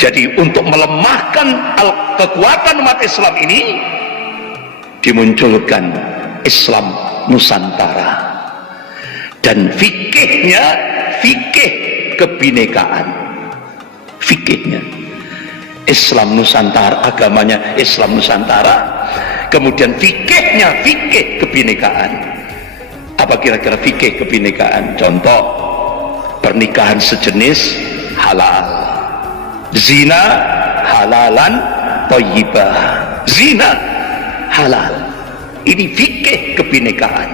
Jadi untuk melemahkan kekuatan umat Islam ini dimunculkan Islam Nusantara, dan fikihnya fikih kebinekaan. Fikihnya Islam Nusantara, agamanya Islam Nusantara, kemudian fikihnya fikih kebinekaan. Apa kira-kira fikih kebinekaan? Contoh, pernikahan sejenis halal, zina halalan thayyibah, zina halal. Ini fikih kebinekaan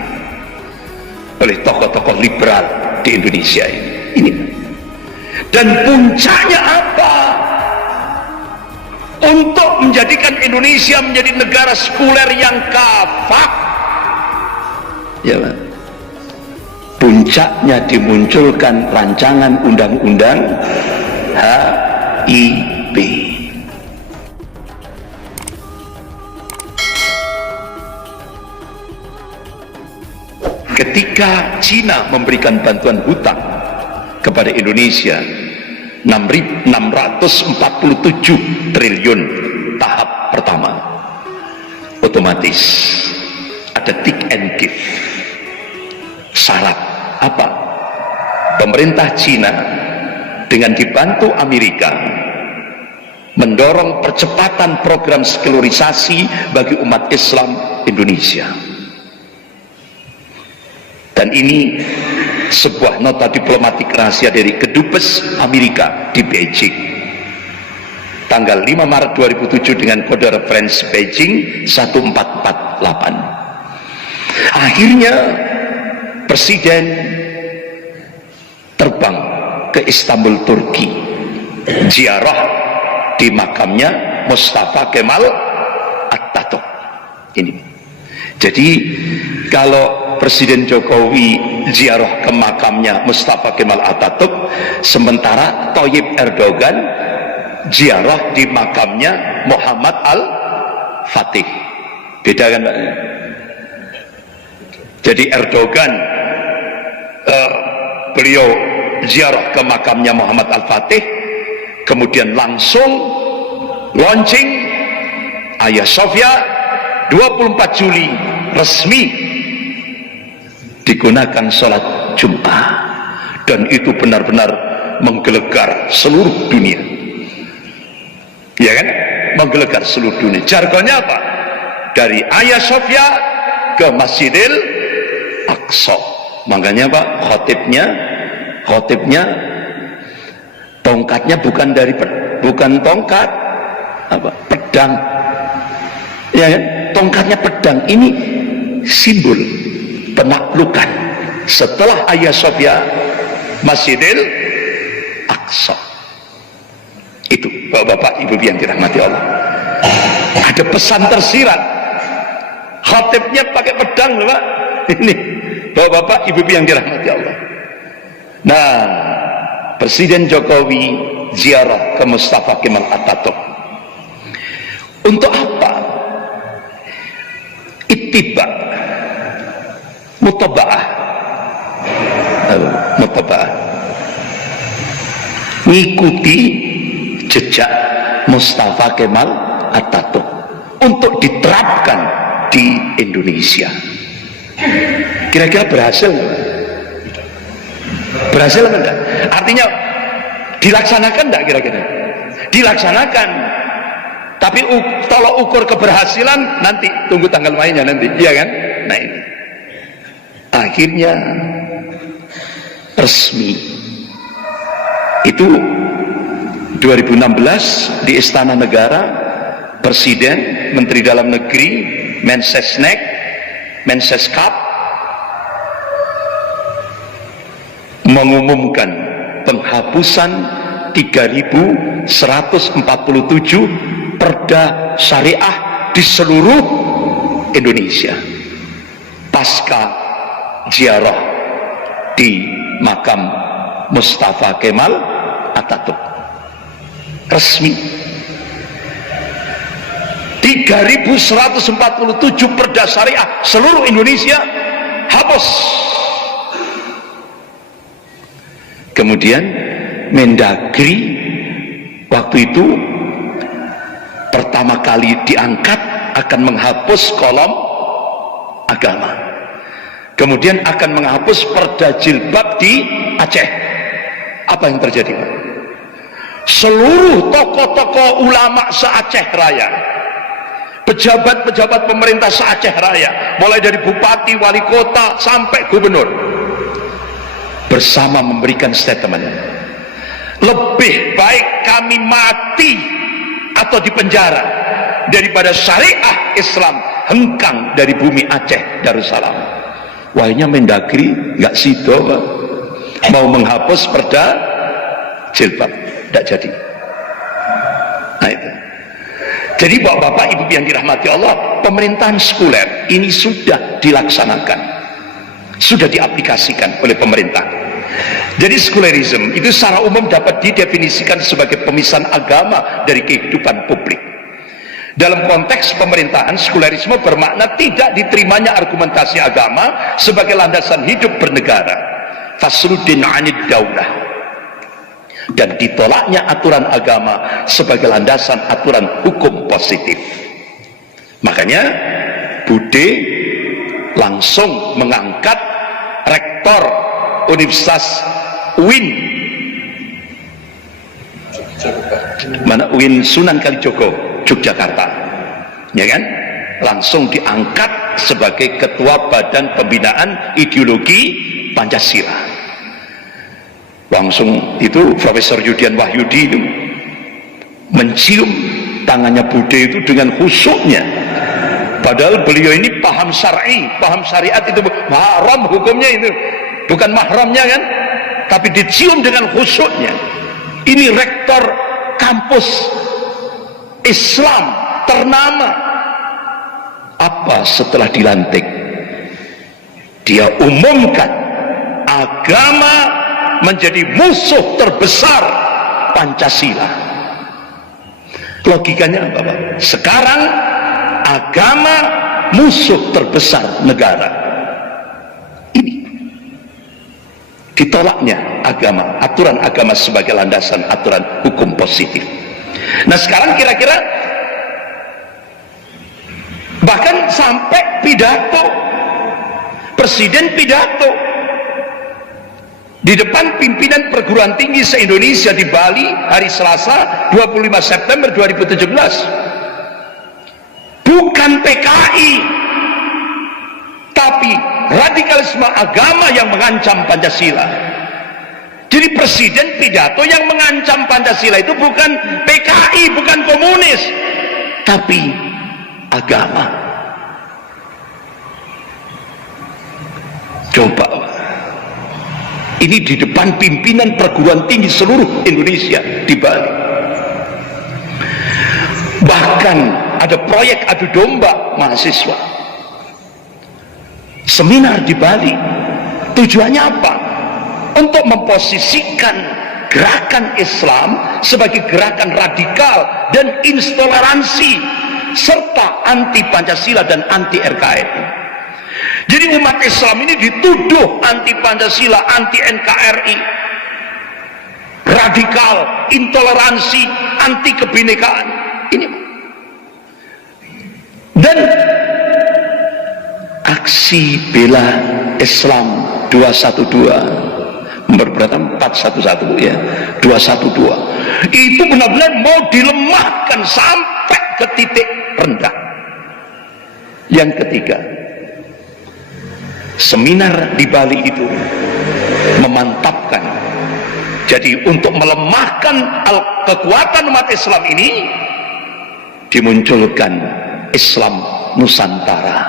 oleh tokoh-tokoh liberal di Indonesia ini. Dan puncaknya apa? Untuk menjadikan Indonesia menjadi negara sekuler yang kafah, ya Pak, puncaknya dimunculkan rancangan undang-undang HIP. Ketika Cina memberikan bantuan hutang kepada Indonesia 647 triliun tahap pertama, otomatis ada take and give. Syarat apa? Pemerintah Cina dengan dibantu Amerika mendorong percepatan program sekularisasi bagi umat Islam Indonesia. Dan ini sebuah nota diplomatik rahasia dari Kedubes Amerika di Beijing tanggal 5 Maret 2007 dengan kode referensi Beijing 1448. Akhirnya Presiden terbang ke Istanbul, Turki, ziarah di makamnya Mustafa Kemal Atatürk. Ini jadi kalau Presiden Jokowi ziarah ke makamnya Mustafa Kemal Atatürk, sementara Thayyip Erdogan ziarah di makamnya Muhammad Al-Fatih. Beda kan Pak? Jadi Erdogan beliau ziarah ke makamnya Muhammad Al-Fatih, kemudian langsung launching Hagia Sophia 24 Juli resmi digunakan sholat Jumat, dan itu benar-benar menggelegar seluruh dunia, ya kan? Menggelegar seluruh dunia. Jargonnya apa? Dari Hagia Sophia ke Masjidil Aqsa. Makanya Pak, khotibnya tongkatnya bukan tongkat apa, pedang, ya kan? Tongkatnya pedang. Ini simbol penaklukan setelah Hagia Sophia, Masjidil Aqsa. Itu Bapak Ibu yang dirahmati Allah, ada pesan tersirat. Khatibnya pakai pedang loh Pak. Ini Bapak Ibu yang dirahmati Allah. Nah, Presiden Jokowi ziarah ke Mustafa Kemal Atatürk untuk apa? Ittiba, mutaba'ah, ngikuti jejak Mustafa Kemal Atatürk untuk diterapkan di Indonesia. Kira-kira berhasil nggak? Berhasil enggak? Artinya dilaksanakan enggak kira-kira? Dilaksanakan. Tapi tolok ukur keberhasilan nanti, tunggu tanggal mainnya nanti, iya kan? Nah ini akhirnya resmi itu 2016 di Istana Negara, Presiden, Menteri Dalam Negeri, Mensesnek, Menseskap mengumumkan penghapusan 3.147 perda syariah di seluruh Indonesia pasca ziarah di makam Mustafa Kemal Atatürk. Resmi 3.147 perda syariah seluruh Indonesia hapus. Kemudian Mendagri waktu itu pertama kali diangkat akan menghapus kolom agama, kemudian akan menghapus perda jilbab di Aceh. Apa yang terjadi? Seluruh tokoh-tokoh ulama se-Aceh Raya, pejabat-pejabat pemerintah se-Aceh Raya, mulai dari bupati, wali kota sampai gubernur, bersama memberikan statement, lebih baik kami mati atau dipenjara daripada syariah Islam hengkang dari bumi Aceh Darussalam. Wahnya Mendagri nggak sido, mau menghapus perda jilbab, tidak jadi. Nah itu. Jadi bapak-bapak ibu yang dirahmati Allah, pemerintahan sekuler ini sudah dilaksanakan, sudah diaplikasikan oleh pemerintah. Jadi sekulerisme itu secara umum dapat didefinisikan sebagai pemisahan agama dari kehidupan publik. Dalam konteks pemerintahan, sekulerisme bermakna tidak diterimanya argumentasi agama sebagai landasan hidup bernegara, fasluddin anid daulah, dan ditolaknya aturan agama sebagai landasan aturan hukum positif. Makanya Bude langsung mengangkat rektor Universitas UIN, mana UIN Sunan Kalijogo, Yogyakarta, ya kan, langsung diangkat sebagai ketua Badan Pembinaan Ideologi Pancasila. Langsung itu Profesor Yudian Wahyudi itu mencium tangannya Bude itu dengan khusyuknya, padahal beliau ini paham syar'i, paham syariat, itu haram hukumnya, itu bukan mahramnya kan, tapi dicium dengan khusyuknya. Ini rektor kampus Islam ternama. Apa setelah dilantik dia umumkan agama menjadi musuh terbesar Pancasila. Logikanya apa, Pak? Sekarang agama musuh terbesar negara. Ditolaknya agama, aturan agama sebagai landasan aturan hukum positif. Nah sekarang kira-kira bahkan sampai pidato, presiden pidato di depan pimpinan perguruan tinggi se-Indonesia di Bali hari Selasa 25 September 2017. Bukan PKI, tapi radikalisme agama yang mengancam Pancasila. Jadi presiden pidato yang mengancam Pancasila itu bukan PKI, bukan komunis, tapi agama. Coba, ini di depan pimpinan perguruan tinggi seluruh Indonesia di Bali. Bahkan ada proyek adu domba mahasiswa, seminar di Bali. Tujuannya apa? Untuk memposisikan gerakan Islam sebagai gerakan radikal dan intoleransi serta anti Pancasila dan anti NKRI. Jadi umat Islam ini dituduh anti Pancasila, anti NKRI, radikal, intoleransi, anti kebinekaan. Ini dan aksi bela Islam 212 berberatan 411 ya, 212 itu benar-benar mau dilemahkan sampai ke titik rendah. Yang ketiga, seminar di Bali itu memantapkan, jadi untuk melemahkan kekuatan umat Islam ini dimunculkan Islam Nusantara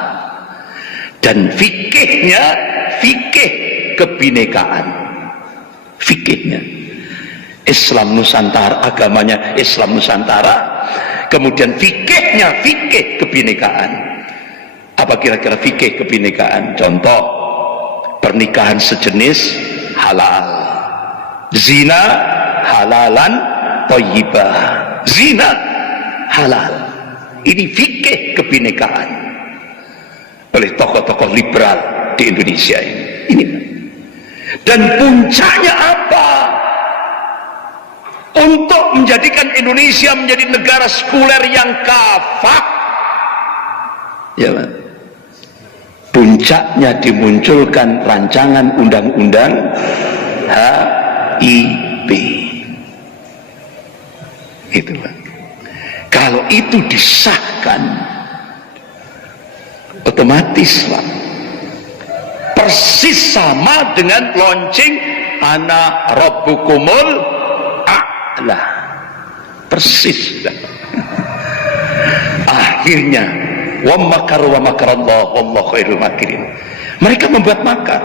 dan fikihnya fikih kebinekaan. Fikihnya Islam Nusantara, agamanya Islam Nusantara, kemudian fikihnya fikih kebinekaan. Apa kira-kira fikih kebinekaan? Contoh, pernikahan sejenis halal, zina halalan thayyibah, zina halal. Ini fikih kebinekaan oleh tokoh-tokoh liberal di Indonesia ini. Dan puncaknya apa? untuk menjadikan Indonesia menjadi negara sekuler yang kafah, ya Pak, puncaknya dimunculkan rancangan undang-undang HIP. Itu Pak. Kalau itu disahkan, otomatis Pak, persis sama dengan launching ana rabbukumul a'la, persis. Akhirnya wa makaru wa makarallah wallahu khairul makirin, mereka membuat makar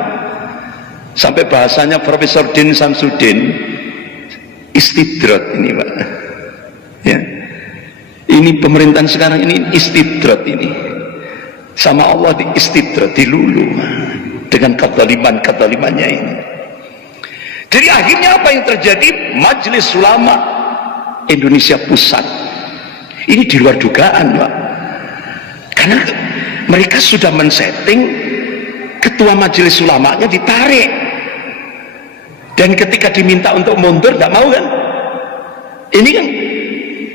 sampai bahasanya Profesor Din Samsudin istidrat ini Pak, ya, ini pemerintahan sekarang ini istidrat, ini sama Allah di istidrat, dilulu dengan kezalimannya ini. Jadi akhirnya apa yang terjadi? Majelis Ulama Indonesia Pusat ini di luar dugaan Pak, karena mereka sudah men-setting ketua majelis ulamanya ditarik, dan ketika diminta untuk mundur tidak mau kan.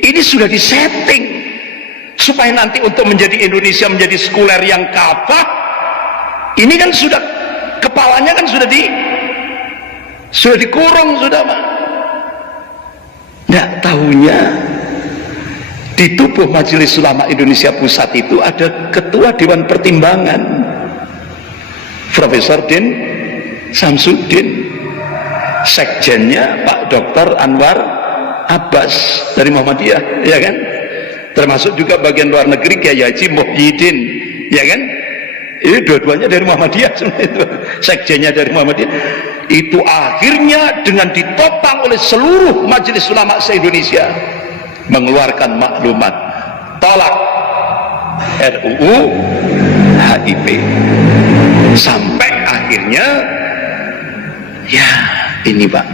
Ini sudah disetting supaya nanti untuk menjadi Indonesia menjadi sekuler yang kafah. Ini kan sudah kepalanya kan sudah dikurung sudah Pak. Nggak tahunya di tubuh Majelis Ulama Indonesia Pusat itu ada Ketua Dewan Pertimbangan Profesor Din Samsudin, sekjennya Pak Dr. Anwar Abbas dari Muhammadiyah, ya kan, termasuk juga bagian luar negeri Kiai Haji Muhyiddin, ya kan, ini dua-duanya dari Muhammadiyah, sekjennya dari Muhammadiyah. Itu akhirnya dengan ditopang oleh seluruh majelis ulama se-Indonesia mengeluarkan maklumat tolak RUU HIP, sampai akhirnya ya ini Pak,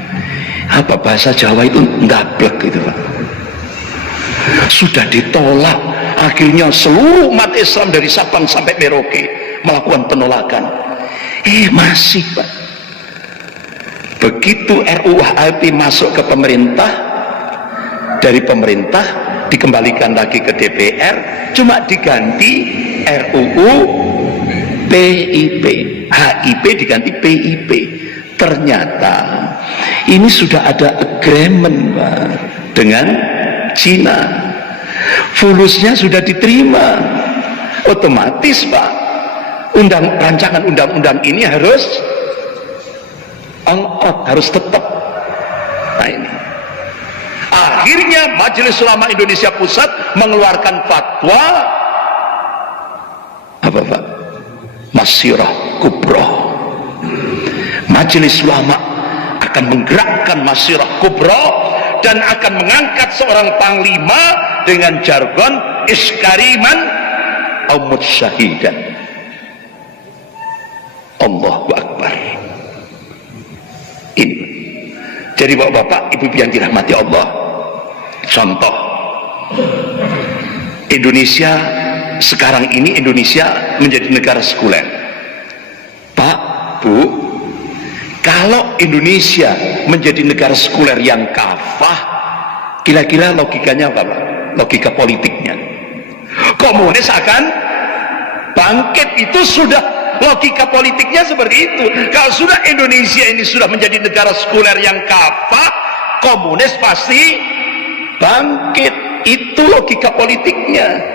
apa bahasa Jawa itu ndablek gitu Pak, sudah ditolak. Akhirnya seluruh umat Islam dari Sabang sampai Merauke melakukan penolakan. Masih Pak, begitu RUU HIP masuk ke pemerintah, dari pemerintah dikembalikan lagi ke DPR, cuma diganti RUU PIP, HIP diganti PIP. Ternyata ini sudah ada agreement Pak dengan Cina, fulusnya sudah diterima, otomatis Pak rancangan undang-undang ini harus harus tetap. Nah ini akhirnya Majelis Ulama Indonesia Pusat mengeluarkan fatwa apa Pak? Masyirah Kubra. Majelis Ulama akan menggerakkan Masyirah Kubra dan akan mengangkat seorang panglima dengan jargon iskariman au mutsyahidan. Allahu Akbar. Ini jadi bapak-bapak, ibu-ibu yang dirahmati Allah, contoh Indonesia sekarang ini, Indonesia menjadi negara sekuler Pak, Bu. Kalau Indonesia menjadi negara sekuler yang kafah, kira-kira logikanya apa Pak? Logika politiknya komunis akan bangkit. Itu sudah logika politiknya seperti itu. Kalau sudah Indonesia ini sudah menjadi negara sekuler yang kafah, komunis pasti bangkit. Itu logika politiknya.